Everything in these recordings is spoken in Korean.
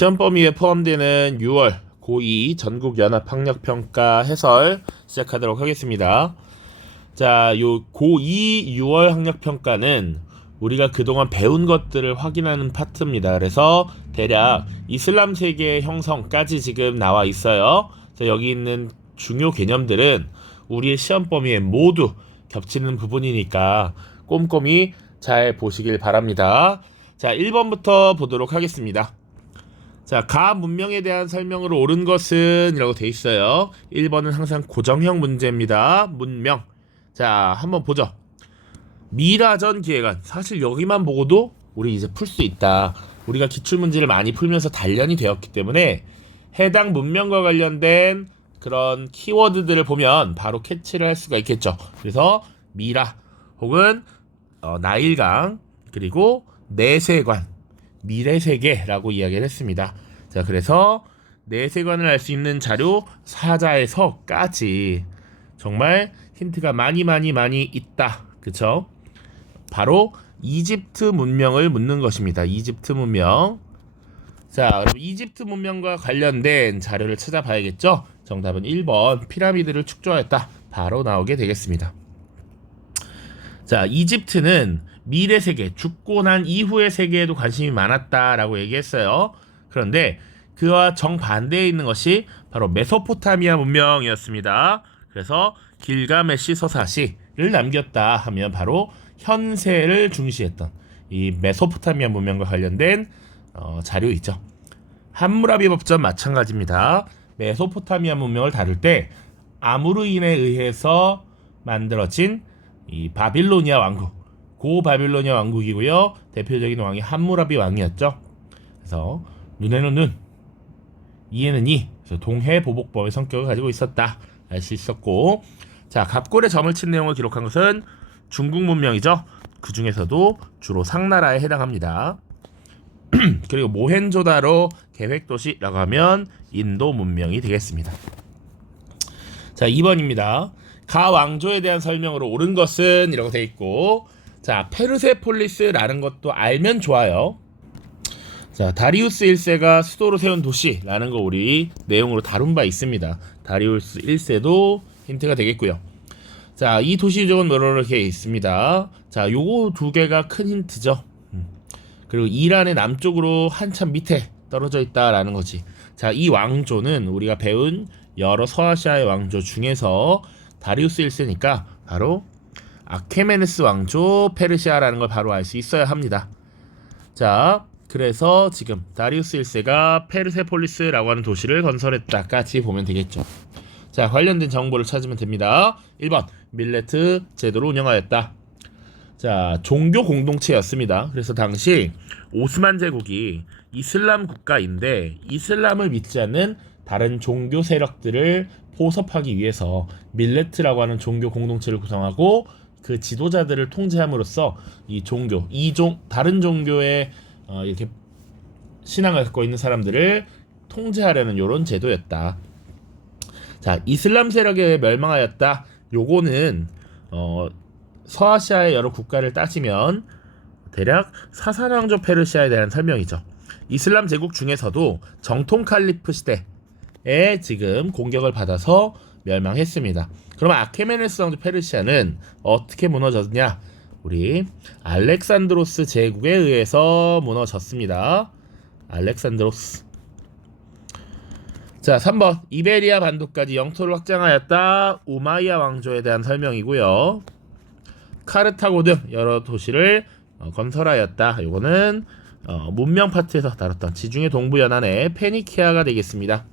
시험 범위에 포함되는 6월 고2 전국연합학력평가 해설 시작하도록 하겠습니다. 자, 요 고2 6월 학력평가는 우리가 그동안 배운 것들을 확인하는 파트입니다. 그래서 대략 이슬람 세계의 형성까지 지금 나와 있어요. 그래서 여기 있는 중요 개념들은 우리의 시험 범위에 모두 겹치는 부분이니까 꼼꼼히 잘 보시길 바랍니다. 자, 1번부터 보도록 하겠습니다. 자, 가 문명에 대한 설명으로 옳은 것은 이라고 돼 있어요. 1번은 항상 고정형 문제입니다. 문명. 자, 한번 보죠. 미라전 기획안. 사실 여기만 보고도 우리 이제 풀 수 있다. 우리가 기출문제를 많이 풀면서 단련이 되었기 때문에 해당 문명과 관련된 그런 키워드들을 보면 바로 캐치를 할 수가 있겠죠. 그래서 미라 혹은 나일강 그리고 내세관 미래세계라고 이야기를 했습니다. 자, 그래서 내세관을 알 수 있는 자료 사자에서까지 정말 힌트가 많이 있다. 그쵸? 바로 이집트 문명을 묻는 것입니다. 이집트 문명. 자, 그럼 이집트 문명과 관련된 자료를 찾아봐야겠죠? 정답은 1번 피라미드를 축조하였다. 바로 나오게 되겠습니다. 자, 이집트는 미래 세계, 죽고 난 이후의 세계에도 관심이 많았다라고 얘기했어요. 그런데 그와 정반대에 있는 것이 바로 메소포타미아 문명이었습니다. 그래서 길가메시 서사시를 남겼다 하면 바로 현세를 중시했던 이 메소포타미아 문명과 관련된 자료이죠. 함무라비 법전 마찬가지입니다. 메소포타미아 문명을 다룰 때 아무르인에 의해서 만들어진 이 바빌로니아 왕국, 고 바빌로니아 왕국이고요. 대표적인 왕이 함무라비 왕이었죠. 그래서 눈에는 눈, 이에는 이, 그래서 동해보복법의 성격을 가지고 있었다 알 수 있었고, 자, 갑골에 점을 친 내용을 기록한 것은 중국 문명이죠. 그 중에서도 주로 상나라에 해당합니다. 그리고 모헨조다로 계획도시라고 하면 인도 문명이 되겠습니다. 자, 2번입니다. 가 왕조에 대한 설명으로 옳은 것은 이라고 되어 있고, 자, 페르세폴리스라는 것도 알면 좋아요. 자, 다리우스 1세가 수도로 세운 도시라는 거 우리 내용으로 다룬 바 있습니다. 다리우스 1세도 힌트가 되겠고요. 자, 이 도시 유적은 이렇게 있습니다. 자, 요거 두 개가 큰 힌트죠. 그리고 이란의 남쪽으로 한참 밑에 떨어져 있다라는 거지. 자, 이 왕조는 우리가 배운 여러 서아시아의 왕조 중에서 다리우스 1세니까 바로 아케메네스 왕조 페르시아라는 걸 바로 알 수 있어야 합니다. 자, 그래서 지금 다리우스 1세가 페르세폴리스라고 하는 도시를 건설했다까지 보면 되겠죠. 자, 관련된 정보를 찾으면 됩니다. 1번 밀레트 제도를 운영하였다. 자, 종교 공동체였습니다. 그래서 당시 오스만 제국이 이슬람 국가인데 이슬람을 믿지 않는 다른 종교 세력들을 포섭하기 위해서 밀레트라고 하는 종교 공동체를 구성하고 그 지도자들을 통제함으로써 이 종교, 다른 종교의 이렇게 신앙을 갖고 있는 사람들을 통제하려는 이런 제도였다. 자, 이슬람 세력에 멸망하였다. 요거는 서아시아의 여러 국가를 따지면 대략 사산왕조 페르시아에 대한 설명이죠. 이슬람 제국 중에서도 정통 칼리프 시대에 지금 공격을 받아서 멸망했습니다. 그럼 아케메네스 왕조 페르시아는 어떻게 무너졌냐? 우리 알렉산드로스 제국에 의해서 무너졌습니다. 알렉산드로스. 자, 3번 이베리아 반도까지 영토를 확장하였다. 우마이야 왕조에 대한 설명이고요. 카르타고 등 여러 도시를 건설하였다. 요거는 문명 파트에서 다뤘던 지중해 동부 연안의 페니키아가 되겠습니다.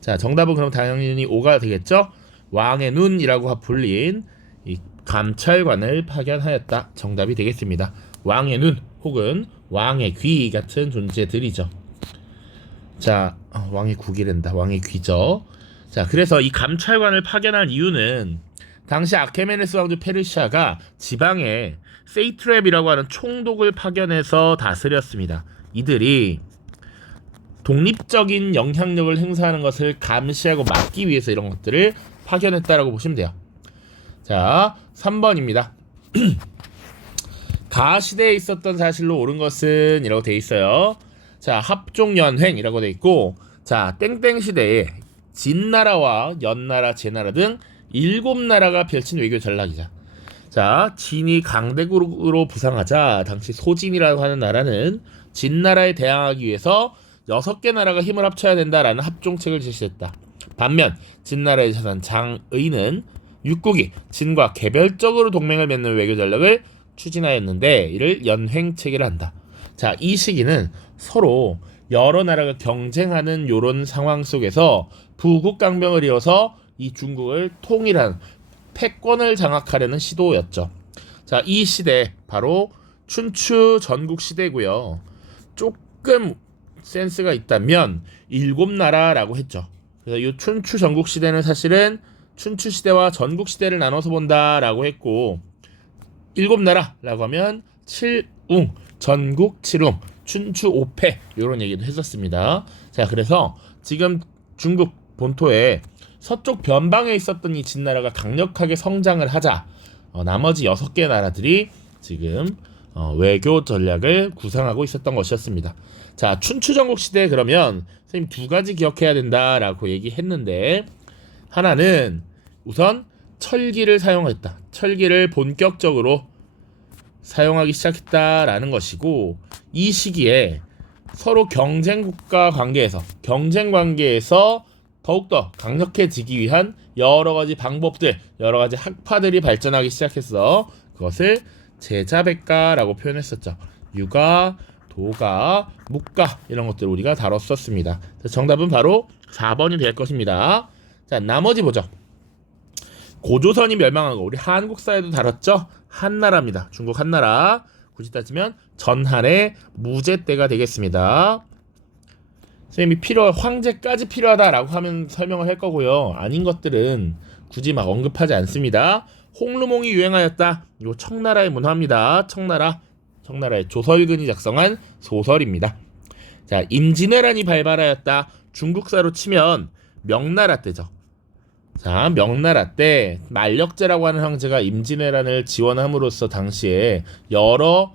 자, 정답은 그럼 당연히 5가 되겠죠. 왕의 눈이라고 불린 이 감찰관을 파견하였다. 정답이 되겠습니다. 왕의 눈 혹은 왕의 귀 같은 존재들이죠. 자, 왕의 국이란다. 왕의 귀죠. 자, 그래서 이 감찰관을 파견한 이유는 당시 아케메네스 왕조 페르시아가 지방에 세이트랩이라고 하는 총독을 파견해서 다스렸습니다. 이들이 독립적인 영향력을 행사하는 것을 감시하고 막기 위해서 이런 것들을 파견했다라고 보시면 돼요. 자, 3번입니다. 가 시대에 있었던 사실로 옳은 것은 이라고 돼 있어요. 자, 합종연횡이라고 돼 있고, 자, 땡땡 시대에 진나라와 연나라, 제나라 등 7나라가 펼친 외교 전략이자. 자, 진이 강대국으로 부상하자 당시 소진이라고 하는 나라는 진나라에 대항하기 위해서 6개 나라가 힘을 합쳐야 된다라는 합종책을 제시했다. 반면 진나라의 자산 장의는 육국이 진과 개별적으로 동맹을 맺는 외교 전략을 추진하였는데 이를 연횡체계라 한다. 자, 이 시기는 서로 여러 나라가 경쟁하는 요런 상황 속에서 부국 강병을 이어서 이 중국을 통일한 패권을 장악하려는 시도였죠. 자, 이 시대 바로 춘추 전국 시대고요. 조금 센스가 있다면 7나라라고 했죠. 그래서 이 춘추 전국 시대는 사실은 춘추 시대와 전국 시대를 나눠서 본다라고 했고, 7나라라고 하면 칠웅, 전국 칠웅, 춘추 5패 이런 얘기도 했었습니다. 자, 그래서 지금 중국 본토에 서쪽 변방에 있었던 이 진나라가 강력하게 성장을 하자 나머지 6개 나라들이 지금 외교 전략을 구상하고 있었던 것이었습니다. 자, 춘추 전국 시대 그러면 선생님 2가지 기억해야 된다라고 얘기했는데, 하나는 우선 철기를 사용했다. 철기를 본격적으로 사용하기 시작했다라는 것이고, 이 시기에 서로 경쟁 관계에서 더욱더 강력해지기 위한 여러 가지 방법들, 여러 가지 학파들이 발전하기 시작했어. 그것을 제자백가라고 표현했었죠. 유가, 도가, 묵가 이런 것들을 우리가 다뤘었습니다. 정답은 바로 4번이 될 것입니다. 자, 나머지 보죠. 고조선이 멸망한 거 우리 한국사에도 다뤘죠. 한나라입니다. 중국 한나라. 굳이 따지면 전한의 무제 때가 되겠습니다. 선생님이 황제까지 필요하다라고 하면 설명을 할 거고요. 아닌 것들은 굳이 막 언급하지 않습니다. 홍루몽이 유행하였다. 이거 청나라의 문화입니다. 청나라의 조설근이 작성한 소설입니다. 자, 임진왜란이 발발하였다. 중국사로 치면 명나라 때죠. 자, 명나라 때 만력제라고 하는 황제가 임진왜란을 지원함으로써 당시에 여러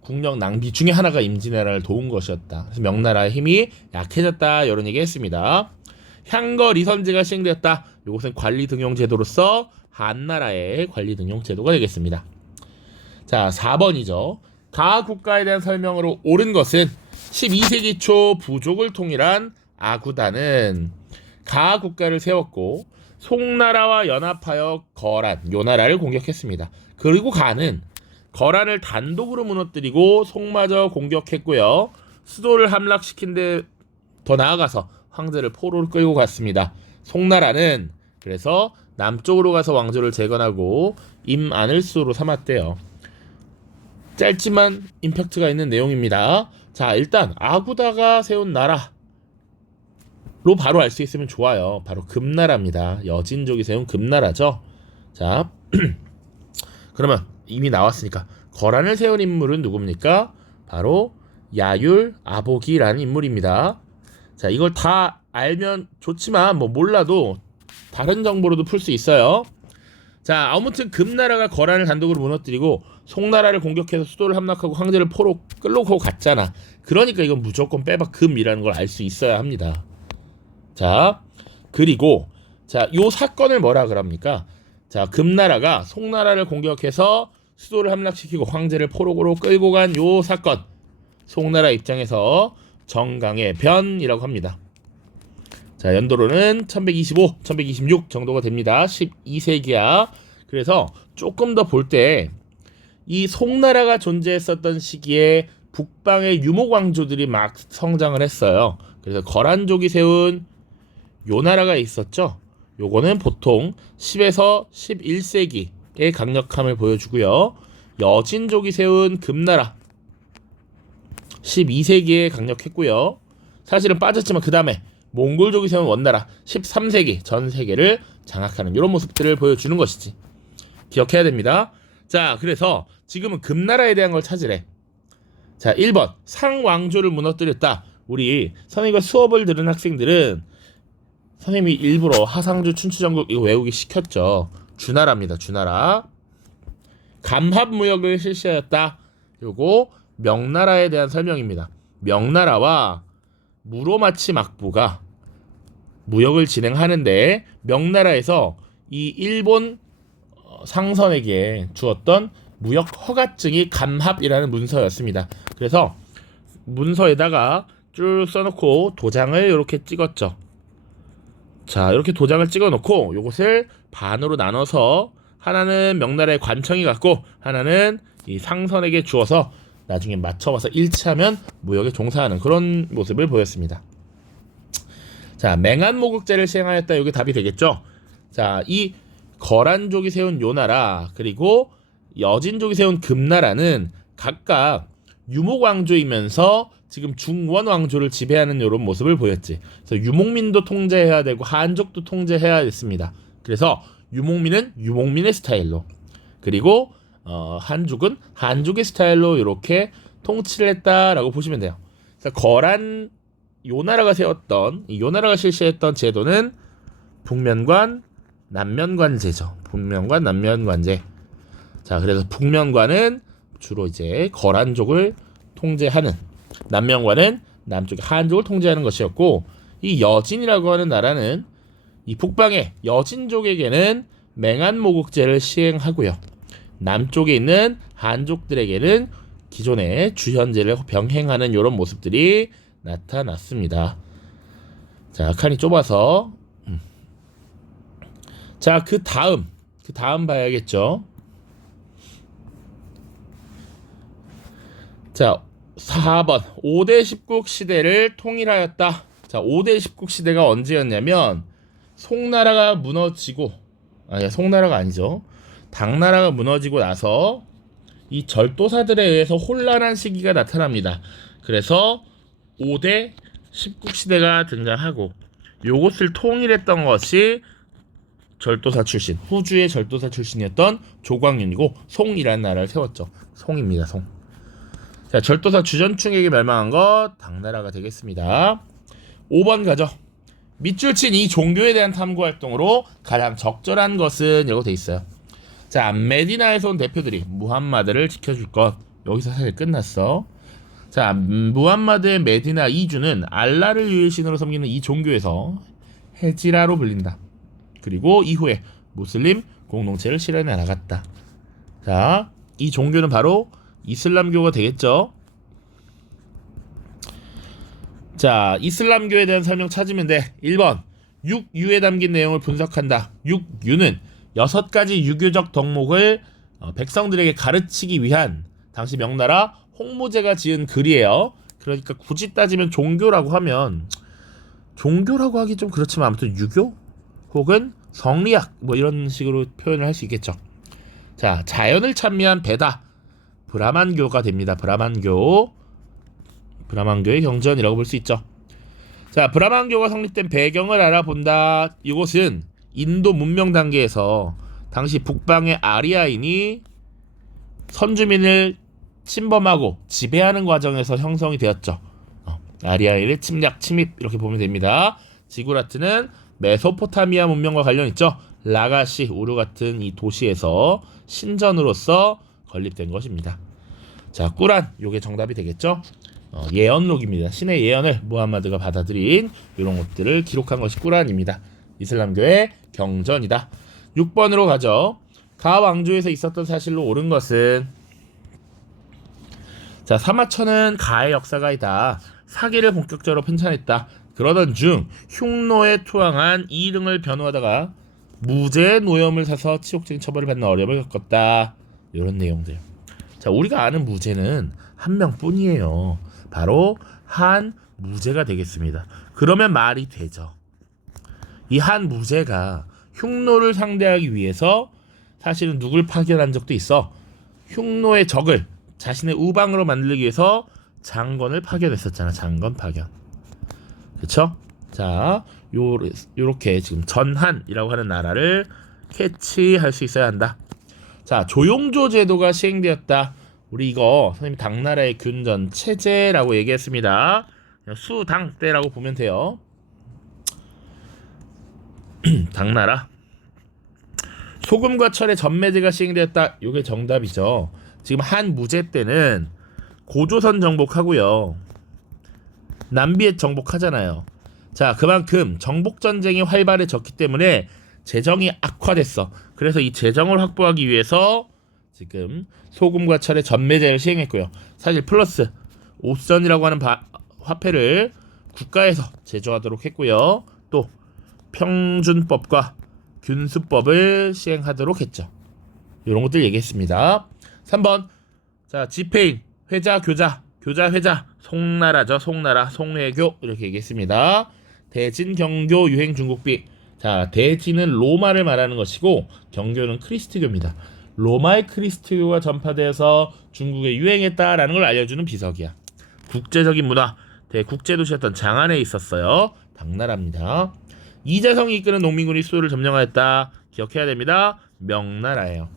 국력 낭비 중에 하나가 임진왜란을 도운 것이었다. 그래서 명나라의 힘이 약해졌다. 이런 얘기 했습니다. 향거리선제가 시행되었다. 이것은 관리등용제도로서 한나라의 관리등용제도가 되겠습니다. 자, 4번이죠. 가국가에 대한 설명으로 옳은 것은 12세기 초 부족을 통일한 아구다는 가국가를 세웠고 송나라와 연합하여 거란, 요나라를 공격했습니다. 그리고 가는 거란을 단독으로 무너뜨리고 송마저 공격했고요. 수도를 함락시킨 데 더 나아가서 황제를 포로로 끌고 갔습니다. 송나라는 그래서 남쪽으로 가서 왕조를 재건하고 임안을수로 삼았대요. 짧지만 임팩트가 있는 내용입니다. 자, 일단 아구다가 세운 나라로 바로 알 수 있으면 좋아요. 바로 금나라입니다. 여진족이 세운 금나라죠. 자, 그러면 이미 나왔으니까 거란을 세운 인물은 누굽니까? 바로 야율 아보기라는 인물입니다. 자, 이걸 다 알면 좋지만 몰라도 다른 정보로도 풀 수 있어요. 자, 아무튼 금나라가 거란을 단독으로 무너뜨리고 송나라를 공격해서 수도를 함락하고 황제를 포로 끌고 갔잖아. 그러니까 이건 무조건 빼박 금이라는 걸 알 수 있어야 합니다. 자, 그리고 자, 요 사건을 뭐라 그럽니까? 자, 금나라가 송나라를 공격해서 수도를 함락시키고 황제를 포로로 끌고 간 요 사건, 송나라 입장에서 정강의 변이라고 합니다. 자, 연도로는 1125, 1126 정도가 됩니다. 12세기야. 그래서 조금 더 볼 때 이 송나라가 존재했었던 시기에 북방의 유목왕조들이 막 성장을 했어요. 그래서 거란족이 세운 요나라가 있었죠. 요거는 보통 10에서 11세기의 강력함을 보여주고요. 여진족이 세운 금나라 12세기에 강력했고요. 사실은 빠졌지만 그 다음에 몽골족이 세운 원나라 13세기 전 세계를 장악하는 이런 모습들을 보여주는 것이지. 기억해야 됩니다. 자, 그래서 지금은 금나라에 대한 걸 찾으래. 자, 1번 상왕조를 무너뜨렸다. 우리 선생님과 수업을 들은 학생들은 선생님이 일부러 하상주 춘추전국 이거 외우기 시켰죠. 주나라입니다. 주나라. 감합무역을 실시하였다. 요거 명나라에 대한 설명입니다. 명나라와 무로마치 막부가 무역을 진행하는데 명나라에서 이 일본 상선에게 주었던 무역 허가증이 감합이라는 문서였습니다. 그래서 문서에다가 쭉 써놓고 도장을 이렇게 찍었죠. 자, 이렇게 도장을 찍어놓고 요것을 반으로 나눠서 하나는 명나라의 관청이 갖고 하나는 이 상선에게 주어서 나중에 맞춰와서 일치하면 무역에 종사하는 그런 모습을 보였습니다. 자, 맹한모국제를 시행하였다. 이게 답이 되겠죠. 자, 이 거란족이 세운 요나라 그리고 여진족이 세운 금나라는 각각 유목왕조이면서 지금 중원왕조를 지배하는 이런 모습을 보였지. 그래서 유목민도 통제해야 되고 한족도 통제해야 했습니다. 그래서 유목민은 유목민의 스타일로, 그리고 한족은 한족의 스타일로 이렇게 통치를 했다라고 보시면 돼요. 그래서 거란 요나라가 세웠던, 이 요나라가 실시했던 제도는 북면관 남면관제죠. 북면관 남면관제. 자, 그래서 북면관은 주로 이제 거란족을 통제하는, 남면관은 남쪽의 한족을 통제하는 것이었고, 이 여진이라고 하는 나라는 이 북방의 여진족에게는 맹한모국제를 시행하고요. 남쪽에 있는 한족들에게는 기존의 주현제를 병행하는 이런 모습들이 나타났습니다. 자, 칸이 좁아서 자, 그 다음 봐야겠죠. 자, 4번 5대 10국 시대를 통일하였다. 자, 5대 10국 시대가 언제였냐면 송나라가 무너지고, 송나라가 아니죠. 당나라가 무너지고 나서 이 절도사들에 의해서 혼란한 시기가 나타납니다. 그래서 5대 10국 시대가 등장하고, 요것을 통일했던 것이 절도사 출신, 후주의 절도사 출신이었던 조광윤이고 송이라는 나라를 세웠죠. 송입니다. 송. 자, 절도사 주전충에게 멸망한 것 당나라가 되겠습니다. 5번 가죠. 밑줄 친 이 종교에 대한 탐구 활동으로 가장 적절한 것은 이라고 돼 있어요. 자, 메디나에서 온 대표들이 무함마드를 지켜줄 것. 여기서 사실 끝났어. 자, 무함마드의 메디나 이주는 알라를 유일신으로 섬기는 이 종교에서 헤지라로 불린다. 그리고 이후에 무슬림 공동체를 실현해 나갔다. 자, 이 종교는 바로 이슬람교가 되겠죠. 자, 이슬람교에 대한 설명 찾으면 돼. 1번 6유에 담긴 내용을 분석한다. 6유는 6가지 유교적 덕목을 백성들에게 가르치기 위한 당시 명나라 홍무제가 지은 글이에요. 그러니까 굳이 따지면 종교라고 하면, 종교라고 하기 좀 그렇지만 아무튼 유교 혹은 성리학 뭐 이런 식으로 표현을 할 수 있겠죠. 자, 자연을 찬미한 베다, 브라만교가 됩니다. 브라만교의 경전이라고 볼 수 있죠. 자, 브라만교가 성립된 배경을 알아본다. 이곳은 인도 문명 단계에서 당시 북방의 아리아인이 선주민을 침범하고 지배하는 과정에서 형성이 되었죠. 아리아인의 침략, 침입 이렇게 보면 됩니다. 지구라트는 메소포타미아 문명과 관련 있죠. 라가시, 우르 같은 이 도시에서 신전으로서 건립된 것입니다. 자, 꾸란, 요게 정답이 되겠죠. 예언록입니다. 신의 예언을 무함마드가 받아들인 이런 것들을 기록한 것이 꾸란입니다. 이슬람교의 경전이다. 6번으로 가죠. 가 왕조에서 있었던 사실로 옳은 것은, 자, 사마천은 가의 역사가 있다. 사기를 본격적으로 편찬했다. 그러던 중 흉노에 투항한 이릉을 변호하다가 무죄의 노염을 사서 치욕적인 처벌을 받는 어려움을 겪었다. 이런 내용들. 자, 우리가 아는 무죄는 한 명뿐이에요. 바로 한 무죄가 되겠습니다. 그러면 말이 되죠. 이 한 무죄가 흉노를 상대하기 위해서 사실은 누굴 파견한 적도 있어. 흉노의 적을 자신의 우방으로 만들기 위해서 장건을 파견했었잖아. 장건 파견. 그쵸? 자, 요렇게 지금 전한이라고 하는 나라를 캐치할 수 있어야 한다. 자, 조용조 제도가 시행되었다. 우리 이거 선생님 당나라의 균전 체제라고 얘기했습니다. 수당 때라고 보면 돼요. 당나라. 소금과 철의 전매제가 시행되었다. 요게 정답이죠. 지금 한 무제 때는 고조선 정복하고요. 남비에 정복하잖아요. 자, 그만큼 정복 전쟁이 활발해졌기 때문에 재정이 악화됐어. 그래서 이 재정을 확보하기 위해서 지금 소금과 철의 전매제를 시행했고요. 사실 플러스 오선이라고 하는 화폐를 국가에서 제조하도록 했고요. 또 평준법과 균수법을 시행하도록 했죠. 이런 것들 얘기했습니다. 3번. 자, 지폐인, 회자, 교자, 교자, 회자, 송나라죠. 송나라, 송회교 이렇게 얘기했습니다. 대진, 경교, 유행, 중국비. 자, 대진은 로마를 말하는 것이고 경교는 크리스트교입니다. 로마의 크리스트교가 전파되어서 중국에 유행했다라는 걸 알려주는 비석이야. 국제적인 문화, 대국제도시였던 장안에 있었어요. 당나라입니다. 이재성이 이끄는 농민군이 수도를 점령하였다. 기억해야 됩니다. 명나라예요.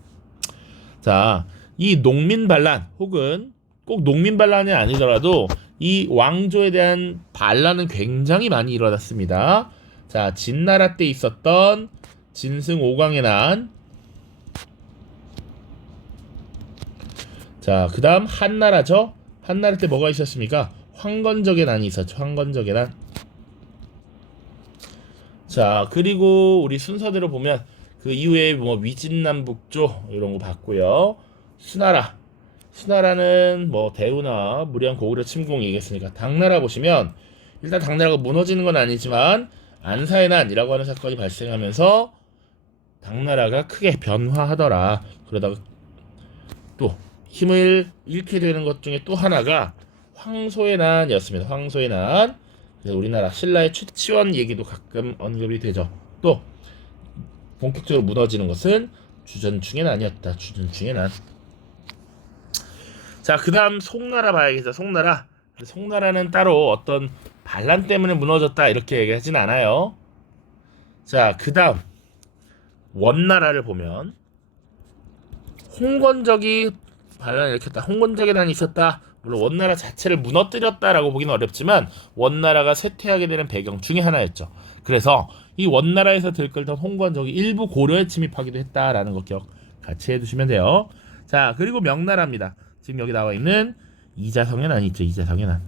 자, 이 농민 반란 혹은 꼭 농민 반란이 아니더라도 이 왕조에 대한 반란은 굉장히 많이 일어났습니다. 자, 진나라 때 있었던 진승 오광의 난. 자, 그 다음 한나라죠. 한나라 때 뭐가 있었습니까? 황건적의 난이 있었죠. 황건적의 난. 자, 그리고 우리 순서대로 보면 그 이후에 뭐 위진남북조 이런 거 봤고요. 수나라는 뭐 대우나 무량 고구려 침공이 얘기했으니까 당나라 보시면 일단 당나라가 무너지는 건 아니지만 안사의 난이라고 하는 사건이 발생하면서 당나라가 크게 변화하더라. 그러다가 또 힘을 잃게 되는 것 중에 또 하나가 황소의 난이었습니다. 황소의 난. 그래서 우리나라 신라의 최치원 얘기도 가끔 언급이 되죠. 또 본격적으로 무너지는 것은 주전충의 난이었다. 주전충의 난. 자, 그 다음 송나라 봐야겠죠. 송나라. 송나라는 따로 어떤 반란 때문에 무너졌다 이렇게 얘기하진 않아요. 자, 그 다음 원나라를 보면 홍건적이 반란을 일으켰다. 홍건적의 난이 있었다. 물론 원나라 자체를 무너뜨렸다라고 보기는 어렵지만 원나라가 쇠퇴하게 되는 배경 중에 하나였죠. 그래서 이 원나라에서 들끓던 홍건적이 일부 고려에 침입하기도 했다라는 거 기억 같이 해두시면 돼요. 자, 그리고 명나라입니다. 지금 여기 나와 있는 이자성의 난이 있죠. 이자성의 난.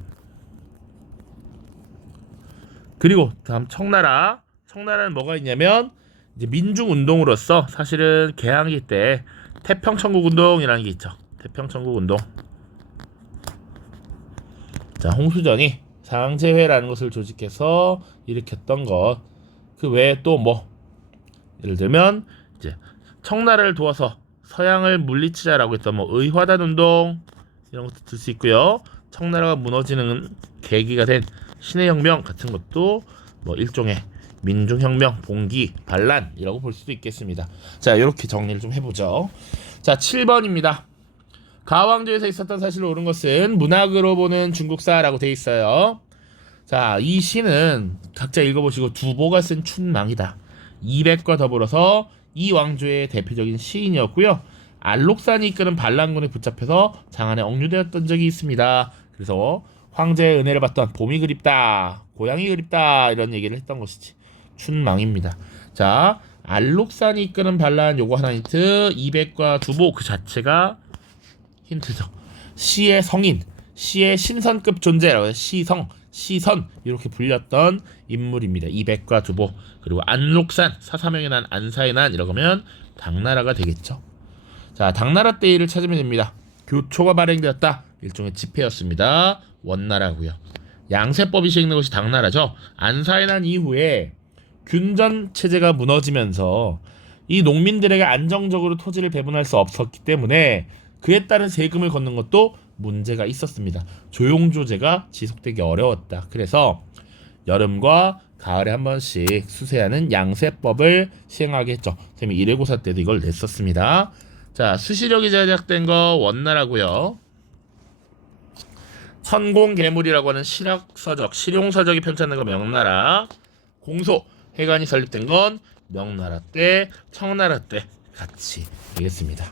그리고 다음 청나라. 청나라는 뭐가 있냐면 이제 민중운동으로서 사실은 개항기 때 태평천국운동이라는 게 있죠. 태평천국운동. 자, 홍수전이 상제회라는 것을 조직해서 일으켰던 것. 그 외에 또 뭐 예를 들면 이제 청나라를 도와서 서양을 물리치자라고 했던 뭐 의화단 운동 이런 것도 들 수 있고요. 청나라가 무너지는 계기가 된 신의 혁명 같은 것도 뭐 일종의 민중혁명, 봉기, 반란이라고 볼 수도 있겠습니다. 자, 이렇게 정리를 좀 해보죠. 자, 7번입니다. 가왕조에서 있었던 사실을 옳은 것은 문학으로 보는 중국사라고 돼 있어요. 자, 이 시는 각자 읽어보시고 두보가 쓴 춘망이다. 이백과 더불어서 이 왕조의 대표적인 시인이었고요. 알록산이 이끄는 반란군에 붙잡혀서 장안에 억류되었던 적이 있습니다. 그래서 황제의 은혜를 받던 봄이 그립다, 고향이 그립다 이런 얘기를 했던 것이지. 춘망입니다. 자, 알록산이 이끄는 반란 요거 하나 힌트. 이백과 두보 그 자체가 힌트죠. 시의 성인, 시의 신선급 존재라고 해요. 시선 이렇게 불렸던 인물입니다. 이백과 두보. 그리고 안록산, 사사명의 난, 안사의 난 이라고 하면 당나라가 되겠죠. 자, 당나라 때 일을 찾으면 됩니다. 교초가 발행되었다. 일종의 지폐였습니다. 원나라고요. 양세법이 시행된 것이 당나라죠. 안사의 난 이후에 균전 체제가 무너지면서 이 농민들에게 안정적으로 토지를 배분할 수 없었기 때문에 그에 따른 세금을 걷는 것도 문제가 있었습니다. 조용조제가 지속되기 어려웠다. 그래서 여름과 가을에 한 번씩 수세하는 양세법을 시행하게 했죠. 선생님이 일회고사 때도 이걸 냈었습니다. 자, 수시력이 제작된 거 원나라고요. 천공괴물이라고 하는 실용서적이 편찬된 거 명나라. 공소, 회관이 설립된 건 명나라 때, 청나라 때 같이 되겠습니다.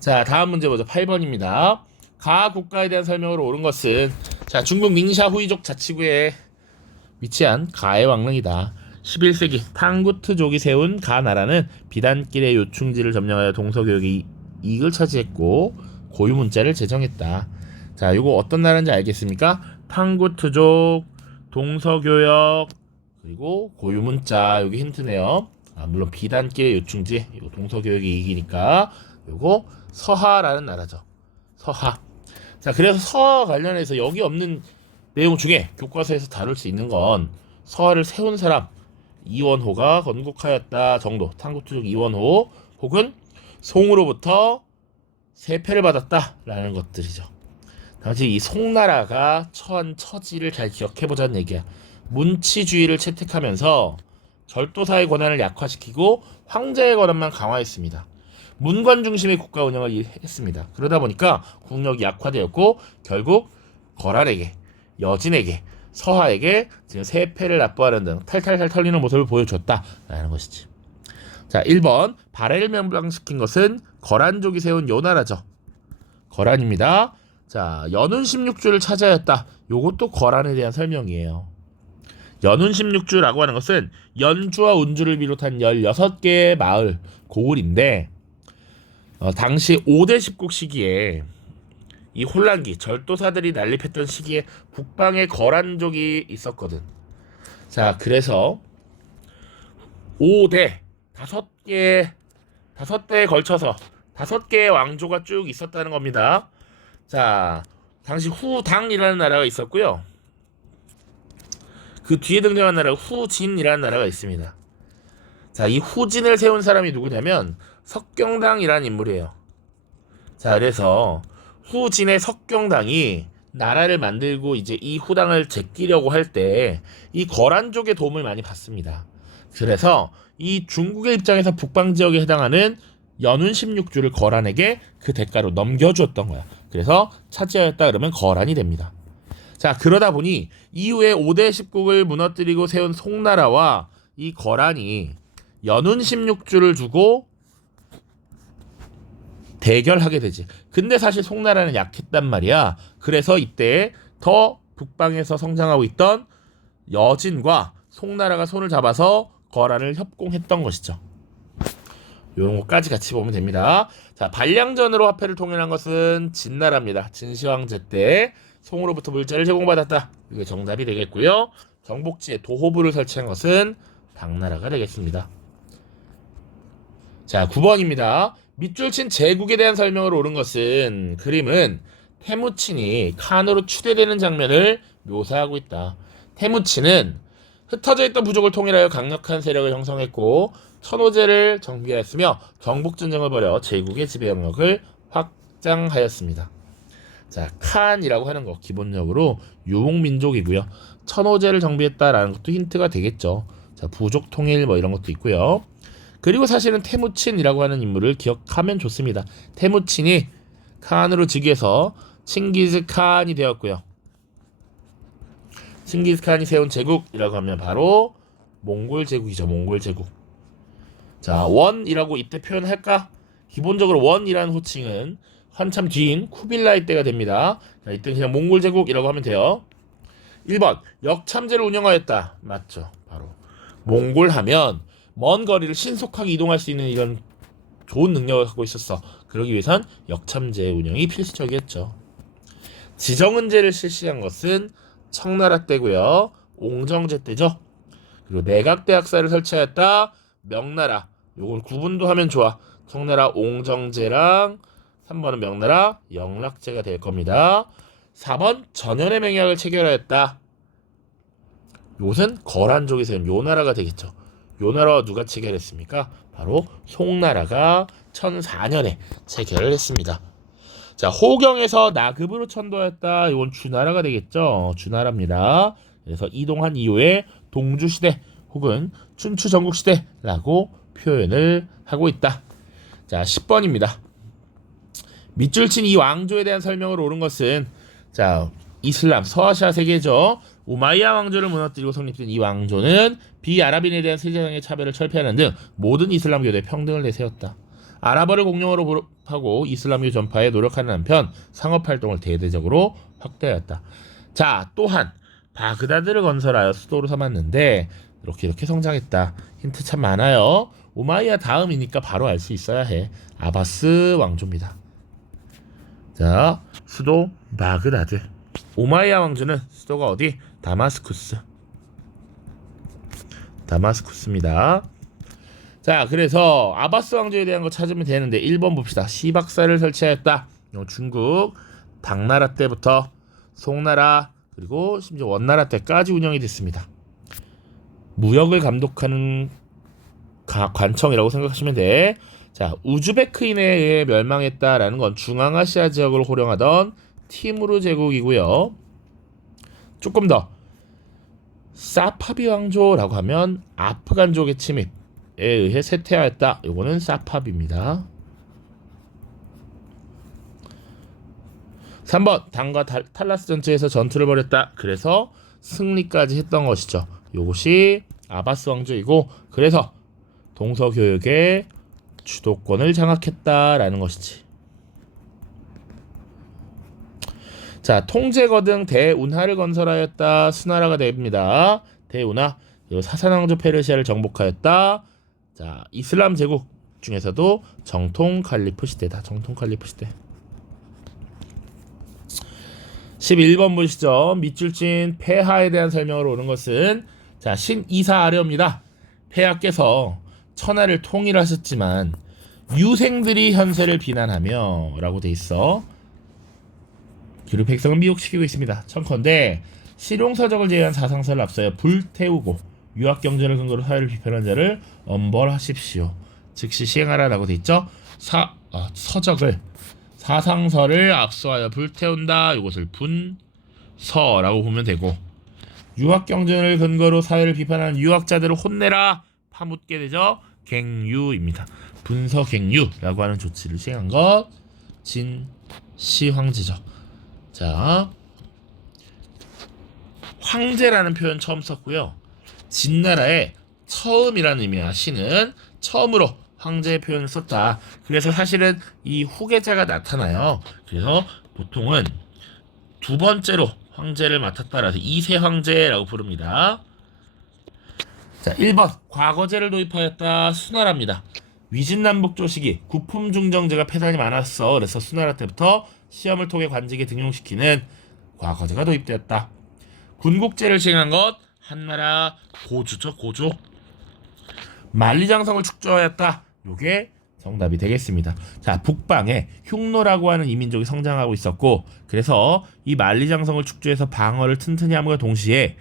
자, 다음 문제 보죠. 8번입니다. 가 국가에 대한 설명으로 옳은 것은 자, 중국 닝샤 후이족 자치구에 위치한 가의 왕릉이다. 11세기 탕구트족이 세운 가 나라는 비단길의 요충지를 점령하여 동서교역의 이익을 차지했고 고유문자를 제정했다. 자, 이거 어떤 나라인지 알겠습니까? 탕구트족, 동서교역, 그리고 고유문자. 여기 힌트네요. 물론 비단계 요충지, 이거 동서교역이 이기니까 요거 서하라는 나라죠. 서하. 자, 그래서 서하 관련해서 여기 없는 내용 중에 교과서에서 다룰 수 있는 건 서하를 세운 사람 이원호가 건국하였다 정도, 탕구트족 이원호, 혹은 송으로부터 세패를 받았다라는 것들이죠. 당시 이 송나라가 처한 처지를 잘 기억해보자는 얘기야. 문치주의를 채택하면서 절도사의 권한을 약화시키고 황제의 권한만 강화했습니다. 문관 중심의 국가 운영을 했습니다. 그러다 보니까 국력이 약화되었고 결국 거란에게, 여진에게, 서하에게 지금 세패를 납부하는 등 탈탈탈 털리는 모습을 보여줬다라는 것이지. 자, 1번 발해를 멸망시킨 것은 거란족이 세운 요나라죠. 거란입니다. 자, 연운 16주를 차지하였다. 요것도 거란에 대한 설명이에요. 연운 16주라고 하는 것은 연주와 운주를 비롯한 16개의 마을, 고을인데 당시 5대 10국 시기에 이 혼란기, 절도사들이 난립했던 시기에 북방에 거란족이 있었거든. 자, 그래서 5대, 5대에 걸쳐서 5개의 왕조가 쭉 있었다는 겁니다. 자, 당시 후당이라는 나라가 있었고요. 그 뒤에 등장한 나라가 후진이라는 나라가 있습니다. 자, 이 후진을 세운 사람이 누구냐면 석경당이라는 인물이에요. 자, 그래서 후진의 석경당이 나라를 만들고 이제 이 후당을 제끼려고 할 때 이 거란족의 도움을 많이 받습니다. 그래서 이 중국의 입장에서 북방 지역에 해당하는 연운 16주를 거란에게 그 대가로 넘겨주었던 거야. 그래서 차지하였다 그러면 거란이 됩니다. 자, 그러다 보니 이후에 5대 10국을 무너뜨리고 세운 송나라와 이 거란이 연운 16주를 두고 대결하게 되지. 근데 사실 송나라는 약했단 말이야. 그래서 이때 더 북방에서 성장하고 있던 여진과 송나라가 손을 잡아서 거란을 협공했던 것이죠. 이런 것까지 같이 보면 됩니다. 자, 반량전으로 화폐를 통일한 것은 진나라입니다. 진시황제 때 송으로부터 물자를 제공받았다. 이게 정답이 되겠고요. 정복지에 도호부를 설치한 것은 당나라가 되겠습니다. 자, 9번입니다. 밑줄 친 제국에 대한 설명을 옳은 것은 그림은 태무친이 칸으로 추대되는 장면을 묘사하고 있다. 태무친은 흩어져 있던 부족을 통일하여 강력한 세력을 형성했고 천호제를 정비하였으며 정복전쟁을 벌여 제국의 지배 영역을 확장하였습니다. 자, 칸이라고 하는 거 기본적으로 유목민족이고요. 천호제를 정비했다라는 것도 힌트가 되겠죠. 자, 부족 통일 뭐 이런 것도 있고요. 그리고 사실은 태무친이라고 하는 인물을 기억하면 좋습니다. 태무친이 칸으로 즉위해서 칭기즈칸이 되었고요. 칭기즈칸이 세운 제국이라고 하면 바로 몽골 제국이죠. 몽골 제국. 자, 원이라고 이때 표현할까? 기본적으로 원이라는 호칭은 한참 뒤인 쿠빌라이 때가 됩니다. 자, 이때 그냥 몽골 제국이라고 하면 돼요. 1번 역참제를 운영하였다. 맞죠. 바로 몽골 하면 먼 거리를 신속하게 이동할 수 있는 이런 좋은 능력을 갖고 있었어. 그러기 위해선 역참제 운영이 필수적이었죠. 지정은제를 실시한 것은 청나라 때고요. 옹정제 때죠. 그리고 내각대학사를 설치하였다. 명나라. 요걸 구분도 하면 좋아. 청나라 옹정제랑 3번은 명나라 영락제가 될 겁니다. 4번 전연의 맹약을 체결하였다. 이것은 거란족이 세운 요나라가 되겠죠. 요나라와 누가 체결했습니까? 바로 송나라가 1004년에 체결을 했습니다. 자, 호경에서 나급으로 천도하였다. 이건 주나라가 되겠죠. 주나라입니다. 그래서 이동한 이후에 동주시대 혹은 춘추전국시대라고 표현을 하고 있다. 자, 10번입니다. 밑줄 친 이 왕조에 대한 설명을 옳은 것은 자, 이슬람 서아시아 세계죠. 우마이야 왕조를 무너뜨리고 성립된 이 왕조는 비아랍인에 대한 세계상의 차별을 철폐하는 등 모든 이슬람교도의 평등을 내세웠다. 아랍어를 공용어로 하고 이슬람교 전파에 노력하는 한편 상업활동을 대대적으로 확대하였다. 자, 또한 바그다드를 건설하여 수도로 삼았는데 이렇게 성장했다. 힌트 참 많아요. 우마이야 다음이니까 바로 알 수 있어야 해. 아바스 왕조입니다. 자, 수도 바그다드. 오마이야 왕조는 수도가 어디? 다마스쿠스입니다. 자, 그래서 아바스 왕조에 대한 거 찾으면 되는데 1번 봅시다. 시박사를 설치하였다. 중국 당나라 때부터 송나라 그리고 심지어 원나라 때까지 운영이 됐습니다. 무역을 감독하는 관청이라고 생각하시면 돼. 자, 우즈베크인에 의해 멸망했다라는 건 중앙아시아 지역을 호령하던 티무르 제국이고요. 조금 더 사파비 왕조라고 하면 아프간족의 침입에 의해 쇠퇴하였다. 요거는 사파비입니다. 3번 당과 탈라스 전투에서 전투를 벌였다. 그래서 승리까지 했던 것이죠. 요것이 아바스 왕조이고 그래서 동서교역의 주도권을 장악했다라는 것이지. 자, 통제거등 대운하를 건설하였다. 수나라가 됩니다. 대운하 사산왕조 페르시아를 정복하였다. 자, 이슬람 제국 중에서도 정통 칼리프 시대다. 정통 칼리프 시대. 11번 보시죠. 밑줄진 폐하에 대한 설명을 오는 것은 자, 신이사 아려입니다. 폐하께서 천하를 통일하셨지만 유생들이 현세를 비난하며 라고 돼 있어. 그리고 백성을 미혹시키고 있습니다. 청컨대 실용서적을 제외한 사상설을 앞서여 불태우고 유학경전을 근거로 사회를 비판한 자를 엄벌하십시오. 즉시 시행하라라고 돼 있죠. 서적을 사상설을 앞서하여 불태운다. 이것을 분서라고 보면 되고 유학경전을 근거로 사회를 비판하는 유학자들을 혼내라. 파묻게 되죠. 갱유입니다. 분서갱유라고 하는 조치를 시행한 것 진시 황제죠. 자, 황제라는 표현 처음 썼고요. 진나라의 처음이라는 의미야. 시는 처음으로 황제의 표현을 썼다. 그래서 사실은 이 후계자가 나타나요. 그래서 보통은 두 번째로 황제를 맡았다라서 2세 황제라고 부릅니다. 자, 1번 과거제를 도입하였다. 수나라입니다. 위진남북조 시기 구품중정제가 폐단이 많았어. 그래서 수나라 때부터 시험을 통해 관직에 등용시키는 과거제가 도입되었다. 군국제를 시행한 것 한나라 고주죠. 고조. 만리장성을 축조하였다. 요게 정답이 되겠습니다. 자, 북방에 흉노라고 하는 이민족이 성장하고 있었고 그래서 이 만리장성을 축조해서 방어를 튼튼히 함과 동시에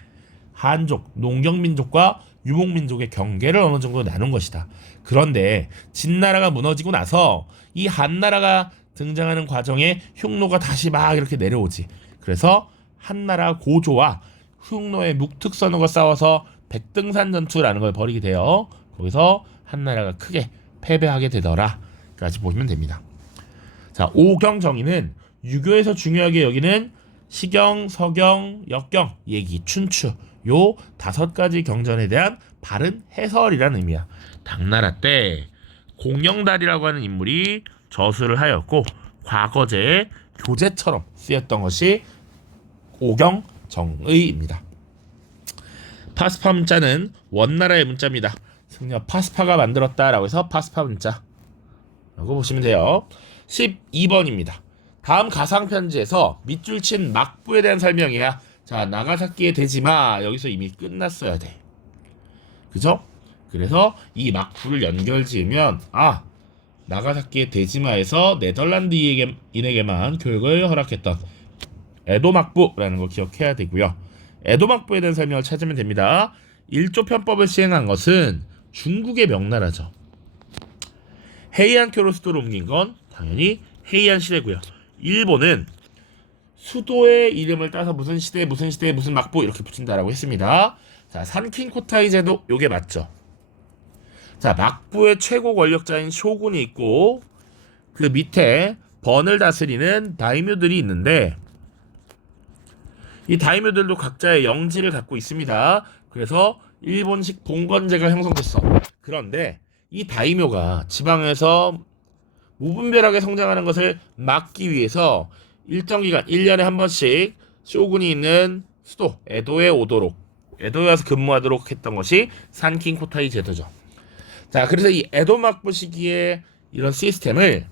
한족, 농경민족과 유목민족의 경계를 어느 정도 나눈 것이다. 그런데 진나라가 무너지고 나서 이 한나라가 등장하는 과정에 흉노가 다시 막 이렇게 내려오지. 그래서 한나라 고조와 흉노의 묵특선후가 싸워서 백등산 전투라는 걸 벌이게 돼요. 거기서 한나라가 크게 패배하게 되더라. 까지 보시면 됩니다. 자, 오경정의는 유교에서 중요하게 여기는 시경, 서경, 역경, 예기, 춘추 요 5가지 경전에 대한 바른 해설이라는 의미야. 당나라 때 공영달이라고 하는 인물이 저술을 하였고 과거제의 교재처럼 쓰였던 것이 오경정의입니다. 파스파 문자는 원나라의 문자입니다. 승려 파스파가 만들었다라고 해서 파스파 문자라고 보시면 돼요. 12번입니다. 다음 가상편지에서 밑줄 친 막부에 대한 설명이야. 자, 나가사키의 대지마 여기서 이미 끝났어야 돼. 그죠? 그래서 이 막부를 연결 지으면 나가사키의 대지마에서 네덜란드인에게만 교육을 허락했던 에도 막부라는 걸 기억해야 되고요. 에도 막부에 대한 설명을 찾으면 됩니다. 1조 편법을 시행한 것은 중국의 명나라죠. 헤이안교로 수도를 옮긴 건 당연히 헤이안 시대고요. 일본은 수도의 이름을 따서 무슨 시대 무슨 막부 이렇게 붙인다라고 했습니다. 자, 산킹코타이 제도 요게 맞죠. 자, 막부의 최고 권력자인 쇼군이 있고 그 밑에 번을 다스리는 다이묘들이 있는데 이 다이묘들도 각자의 영지를 갖고 있습니다. 그래서 일본식 봉건제가 형성됐어. 그런데 이 다이묘가 지방에서 무분별하게 성장하는 것을 막기 위해서 일정 기간 1년에 한 번씩 쇼군이 있는 수도 에도에 오도록 에도에 와서 근무하도록 했던 것이 산킹코타이 제도죠. 자, 그래서 이 에도 막부 시기에 이런 시스템을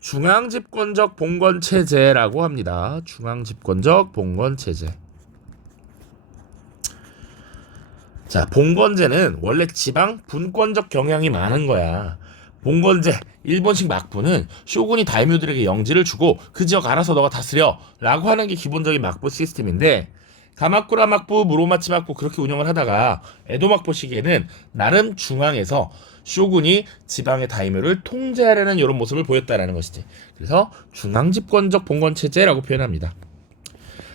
중앙집권적 봉건체제라고 합니다. 중앙집권적 봉건체제. 자, 봉건제는 원래 지방 분권적 경향이 많은 거야. 봉건제, 일본식 막부는 쇼군이 다이묘들에게 영지를 주고 그 지역 알아서 너가 다스려 라고 하는 게 기본적인 막부 시스템인데, 가마쿠라 막부, 무로마치 막부 그렇게 운영을 하다가 에도 막부 시기에는 나름 중앙에서 쇼군이 지방의 다이묘를 통제하려는 이런 모습을 보였다라는 것이지. 그래서 중앙집권적 봉건체제라고 표현합니다.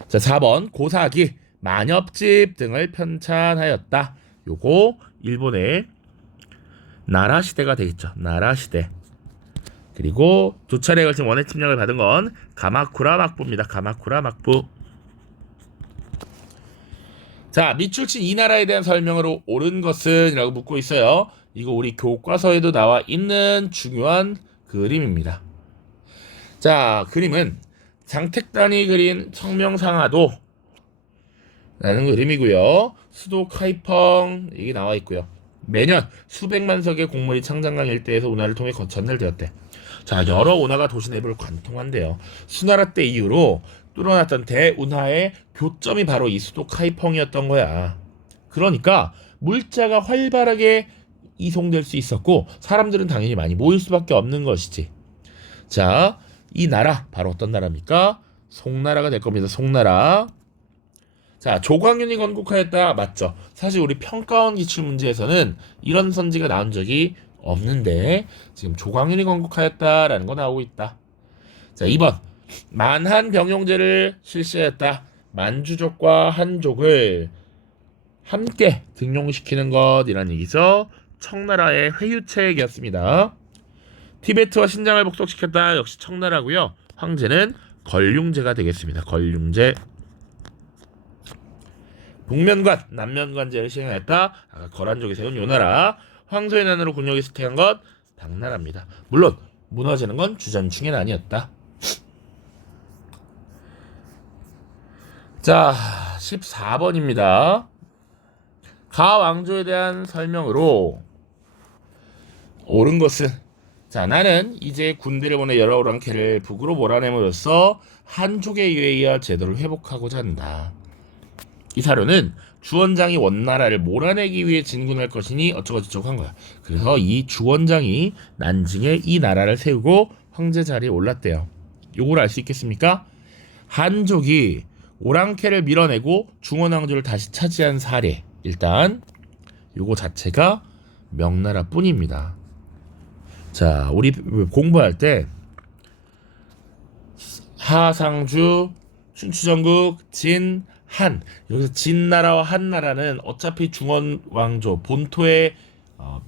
자, 4번 고사기, 만엽집 등을 편찬하였다. 요거 일본의 나라 시대가 되겠죠. 나라 시대. 그리고 두 차례에 걸친 원해 침략을 받은 건 가마쿠라 막부입니다. 가마쿠라 막부. 자, 밑줄친 이 나라에 대한 설명으로 옳은 것은 이라고 묻고 있어요. 이거 우리 교과서에도 나와 있는 중요한 그림입니다. 자, 그림은 장택단이 그린 청명상하도 라는 그림이고요. 수도 카이펑 이게 나와 있고요. 매년 수백만 석의 곡물이 창장강 일대에서 운하를 통해 전달되었대. 자, 여러 운하가 도시 내부를 관통한대요. 수나라 때 이후로 뚫어놨던 대운하의 교점이 바로 이 수도 카이펑이었던 거야. 그러니까 물자가 활발하게 이송될 수 있었고 사람들은 당연히 많이 모일 수밖에 없는 것이지. 자, 이 나라 바로 어떤 나라입니까? 송나라가 될 겁니다. 송나라. 자, 조광윤이 건국하였다. 맞죠? 사실 우리 평가원 기출문제에서는 이런 선지가 나온 적이 없는데 지금 조광윤이 건국하였다라는 거 나오고 있다. 자, 2번 만한 병용제를 실시하였다. 만주족과 한족을 함께 등용시키는 것이라는 얘기죠. 청나라의 회유책이었습니다. 티베트와 신장을 복속시켰다. 역시 청나라고요. 황제는 걸륭제가 되겠습니다. 걸륭제. 북면관, 남면관제를 시행하였다. 아까 거란족이 세운 요나라. 황소의 난으로 군력이 쇠퇴한 것 당나라입니다. 물론 무너지는 건 주전충의 난이었다. 자, 14번입니다. 가 왕조에 대한 설명으로 옳은 것은, 자, 나는 이제 군대를 보내 여러 오랑캐를 북으로 몰아내므로써 한족에 의하여 제도를 회복하고자 한다. 이 사료는 주원장이 원나라를 몰아내기 위해 진군할 것이니 어쩌고저쩌고 한 거야. 그래서 이 주원장이 난징에 이 나라를 세우고 황제 자리에 올랐대요. 요걸 알 수 있겠습니까? 한족이 오랑캐를 밀어내고 중원왕조를 다시 차지한 사례. 일단 요거 자체가 명나라 뿐입니다. 자, 우리 공부할 때 하상주, 춘추전국, 진, 한, 여기서 진나라와 한나라는 어차피 중원왕조 본토의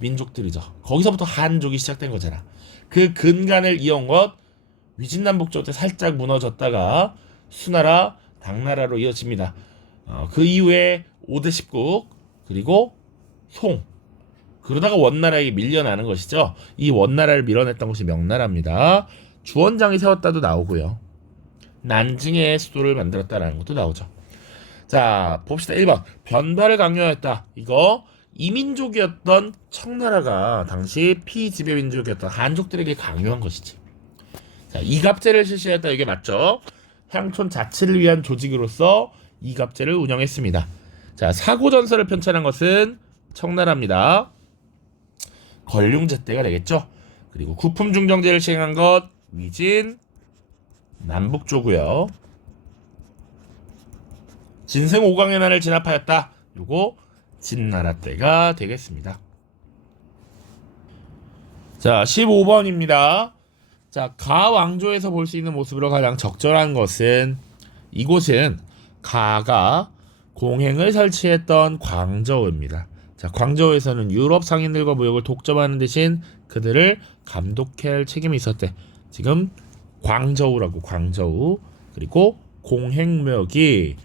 민족들이죠. 거기서부터 한족이 시작된 거잖아. 그 근간을 이은 것 위진남북조 때 살짝 무너졌다가 수나라, 당나라로 이어집니다. 그 이후에 5대 10국 그리고 송, 그러다가 원나라에게 밀려나는 것이죠. 이 원나라를 밀어냈던 것이 명나라입니다. 주원장이 세웠다도 나오고요. 난징의 수도를 만들었다라는 것도 나오죠. 자, 봅시다. 1번 변발을 강요하였다. 이거 이민족이었던 청나라가 당시 피지배 민족이었던 한족들에게 강요한 것이지. 자, 이갑제를 실시했다. 이게 맞죠? 향촌 자치를 위한 조직으로서 이갑제를 운영했습니다. 자, 사고전서를 편찬한 것은 청나라입니다. 걸륭제 때가 되겠죠. 그리고 구품중정제를 시행한 것 위진 남북조고요. 진승 5강의 난을 진압하였다. 요거 진나라 때가 되겠습니다. 자, 15번입니다. 자, 가 왕조에서 볼 수 있는 모습으로 가장 적절한 것은, 이곳은 가가 공행을 설치했던 광저우입니다. 자, 광저우에서는 유럽 상인들과 무역을 독점하는 대신 그들을 감독해야 할 책임이 있었대. 지금 광저우라고, 광저우. 그리고 공행무역이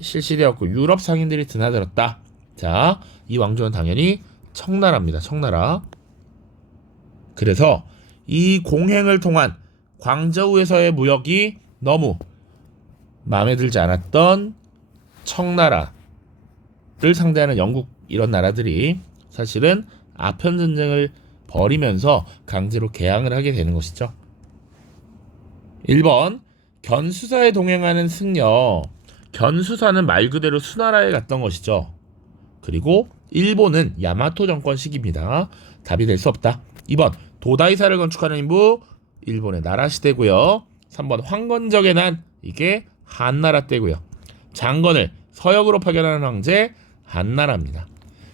실시되었고 유럽 상인들이 드나들었다. 자, 이 왕조는 당연히 청나라입니다. 청나라. 그래서 이 공행을 통한 광저우에서의 무역이 너무 마음에 들지 않았던 청나라를 상대하는 영국, 이런 나라들이 사실은 아편 전쟁을 벌이면서 강제로 개항을 하게 되는 것이죠. 1번 견수사에 동행하는 승려. 견수사는 말 그대로 수나라에 갔던 것이죠. 그리고 일본은 야마토 정권 시기입니다. 답이 될 수 없다. 2번 도다이사를 건축하는 인부. 일본의 나라 시대고요. 3번 황건적의 난. 이게 한나라 때고요. 장건을 서역으로 파견하는 황제. 한나라입니다.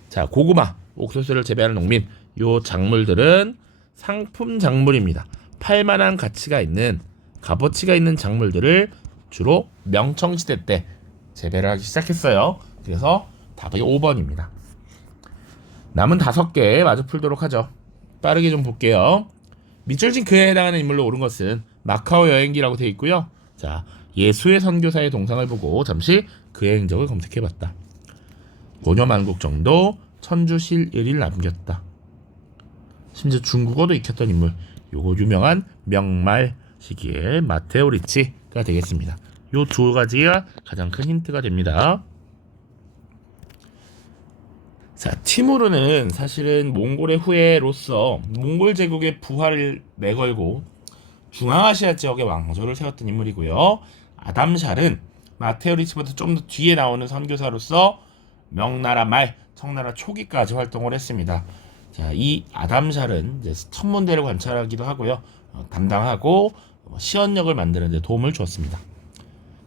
자, 고구마, 옥수수를 재배하는 농민. 요 작물들은 상품 작물입니다. 팔만한 가치가 있는, 값어치가 있는 작물들을 주로 명청시대 때 재배를 하기 시작했어요. 그래서 답이 5번입니다. 남은 5개 마저 풀도록 하죠. 빠르게 좀 볼게요. 밑줄 진 그에 해당하는 인물로 옳은 것은 마카오 여행기라고 되어 있고요. 자, 예수의 선교사의 동상을 보고 잠시 그의 행적을 검색해봤다. 고려 만국 정도 천주실의를 남겼다. 심지어 중국어도 익혔던 인물. 요거 유명한 명말 시기의 마테오 리치가 되겠습니다. 요 두 가지가 가장 큰 힌트가 됩니다. 자, 티무르는 사실은 몽골의 후예로서 몽골 제국의 부활을 내걸고 중앙아시아 지역의 왕조를 세웠던 인물이고요. 아담샬은 마테오 리치보다 좀 더 뒤에 나오는 선교사로서 명나라 말, 청나라 초기까지 활동을 했습니다. 자, 이 아담샬은 이제 천문대를 관찰하기도 하고요. 담당하고 시언역을 만드는 데 도움을 주었습니다.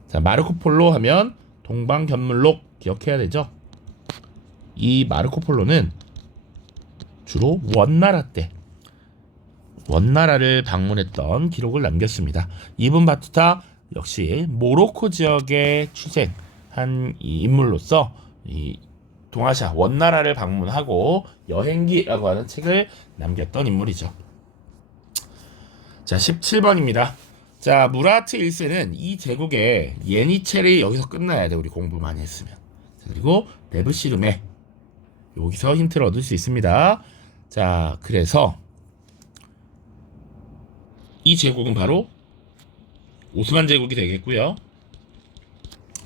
자, 마르코폴로 하면 동방견물록 기억해야 되죠. 이 마르코폴로는 주로 원나라를 방문했던 기록을 남겼습니다. 이븐 바투타 역시 모로코 지역에 출생한 이 인물로서 이 동아시아 원나라를 방문하고 여행기라고 하는 책을 남겼던 인물이죠. 자, 17번입니다. 자, 무라트 1세는 이 제국의 예니체리 여기서 끝나야 돼. 우리 공부 많이 했으면. 자, 그리고 네브시름에 여기서 힌트를 얻을 수 있습니다. 자, 그래서 이 제국은 바로 오스만 제국이 되겠고요.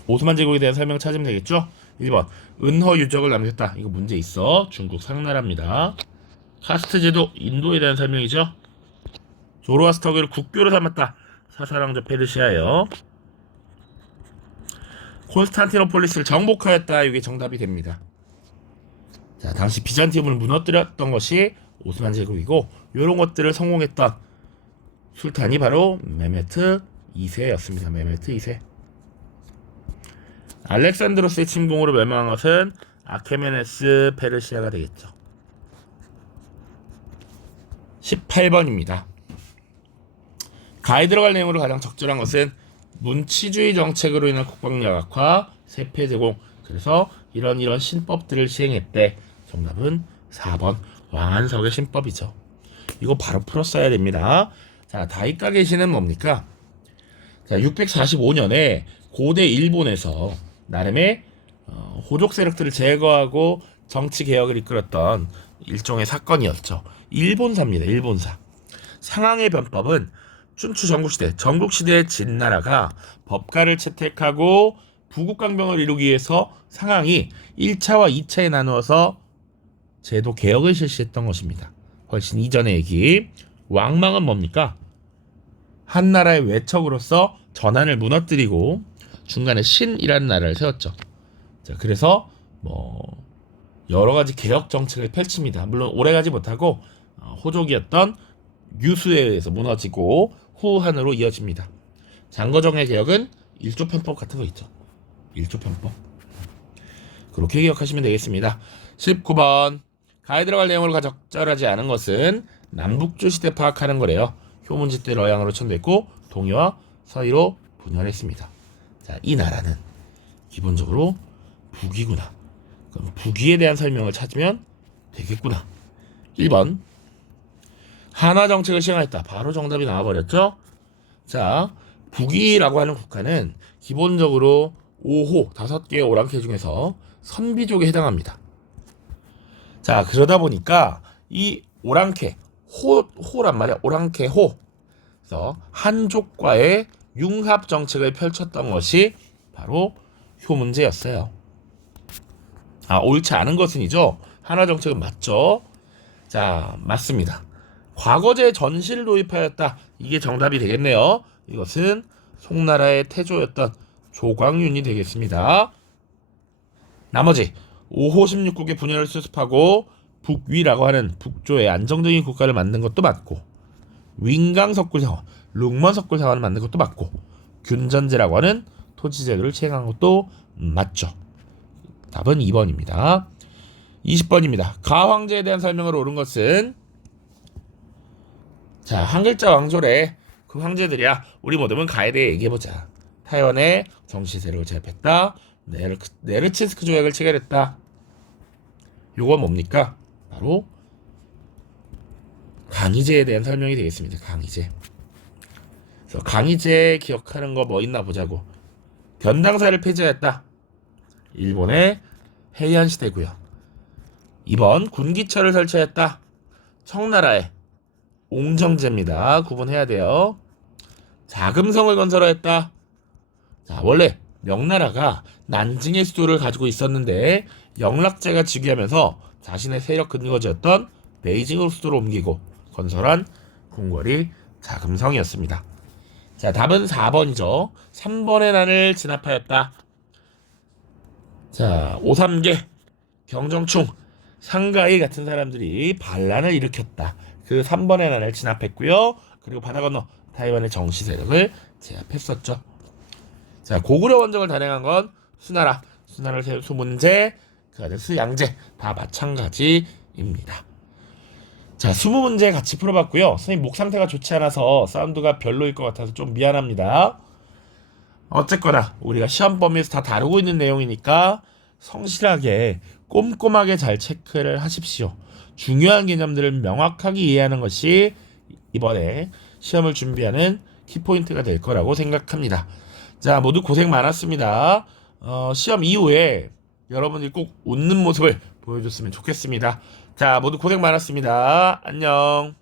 오스만 제국에 대한 설명 찾으면 되겠죠? 1번 은허 유적을 남겼다. 이거 문제 있어. 중국 상나라입니다. 카스트 제도 인도에 대한 설명이죠. 조로아스터교를 국교로 삼았다. 사사왕조 페르시아요. 콘스탄티노폴리스를 정복하였다. 이게 정답이 됩니다. 자, 당시 비잔티움을 무너뜨렸던 것이 오스만 제국이고 이런 것들을 성공했던 술탄이 바로 메메트 2세였습니다. 메메트 2세. 알렉산드로스의 침공으로 멸망한 것은 아케메네스 페르시아가 되겠죠. 18번입니다. 가에 들어갈 내용으로 가장 적절한 것은 문치주의 정책으로 인한 국방 약화, 세패 제공. 그래서 이런 신법들을 시행했대. 정답은 4번 왕한석의 신법이죠. 이거 바로 풀었어야 됩니다. 자, 다이카게시는 뭡니까? 자, 645년에 고대 일본에서 나름의 호족 세력들을 제거하고 정치 개혁을 이끌었던 일종의 사건이었죠. 일본사입니다. 일본사. 상항의 변법은 춘추 전국시대의 진나라가 법가를 채택하고 부국강병을 이루기 위해서 상항이 1차와 2차에 나누어서 제도 개혁을 실시했던 것입니다. 훨씬 이전의 얘기. 왕망은 뭡니까? 한나라의 외척으로서 전한을 무너뜨리고 중간에 신이라는 나라를 세웠죠. 자, 그래서 여러 가지 개혁 정책을 펼칩니다. 물론 오래가지 못하고 호족이었던 유수에 의해서 무너지고 후한으로 이어집니다. 장거정의 개혁은 일조편법 같은 거 있죠. 일조편법. 그렇게 기억하시면 되겠습니다. 19번. 가에 들어갈 내용으로 적절하지 않은 것은 남북조 시대 파악하는 거래요. 효문지 때 러양으로 천대했고 동해와 서해로 분열했습니다. 자, 이 나라는 기본적으로 북이구나. 그럼 북위에 대한 설명을 찾으면 되겠구나. 1번. 한화 정책을 시행하였다. 바로 정답이 나와버렸죠. 자, 북위라고 하는 국가는 기본적으로 5호 5개의 오랑캐 중에서 선비족에 해당합니다. 자, 그러다 보니까 이 오랑캐 호란 말이야. 오랑캐 호. 그래서 한족과의 융합 정책을 펼쳤던 것이 바로 효문제였어요. 아, 옳지 않은 것은이죠. 한화 정책은 맞죠. 자, 맞습니다. 과거제 전시를 도입하였다. 이게 정답이 되겠네요. 이것은 송나라의 태조였던 조광윤이 되겠습니다. 나머지 5호 16국의 분열을 수습하고 북위라고 하는 북조의 안정적인 국가를 만든 것도 맞고, 윙강석굴상원, 룽먼석굴상원을 만든 것도 맞고, 균전제라고 하는 토지제도를 시행한 것도 맞죠. 답은 2번입니다. 20번입니다. 가 황제에 대한 설명을 옳은 것은, 자, 한 글자 왕조래. 그 황제들이야. 우리 모두는 가에 대해 얘기해보자. 타이완의 정치 세력을 제압했다. 네르친스크 조약을 체결했다. 요건 뭡니까? 바로 강희제에 대한 설명이 되겠습니다. 강희제. 그래서 강희제 기억하는 거 뭐 있나 보자고. 변당사를 폐지했다. 일본의 해이안 시대고요. 2번 군기처를 설치했다. 청나라의 옹정제입니다. 구분해야 돼요. 자금성을 건설했다. 자, 원래 명나라가 난징의 수도를 가지고 있었는데 영락제가 즉위하면서 자신의 세력 근거지였던 베이징으로 수도를 옮기고 건설한 궁궐이 자금성이었습니다. 자, 답은 4번이죠. 3번의 난을 진압하였다. 자, 오삼계, 경정충, 상가이 같은 사람들이 반란을 일으켰다. 그 3번의 난을 진압했고요. 그리고 바다 건너 타이완의 정치 세력을 제압했었죠. 자, 고구려 원정을 단행한 건 수나라, 수나라를 수문제, 그 아들 수양제 다 마찬가지입니다. 자, 20문제 같이 풀어봤고요. 선생님 목 상태가 좋지 않아서 사운드가 별로일 것 같아서 좀 미안합니다. 어쨌거나 우리가 시험 범위에서 다 다루고 있는 내용이니까 성실하게 꼼꼼하게 잘 체크를 하십시오. 중요한 개념들을 명확하게 이해하는 것이 이번에 시험을 준비하는 키포인트가 될 거라고 생각합니다. 자, 모두 고생 많았습니다. 시험 이후에 여러분들이 꼭 웃는 모습을 보여줬으면 좋겠습니다. 자, 모두 고생 많았습니다. 안녕.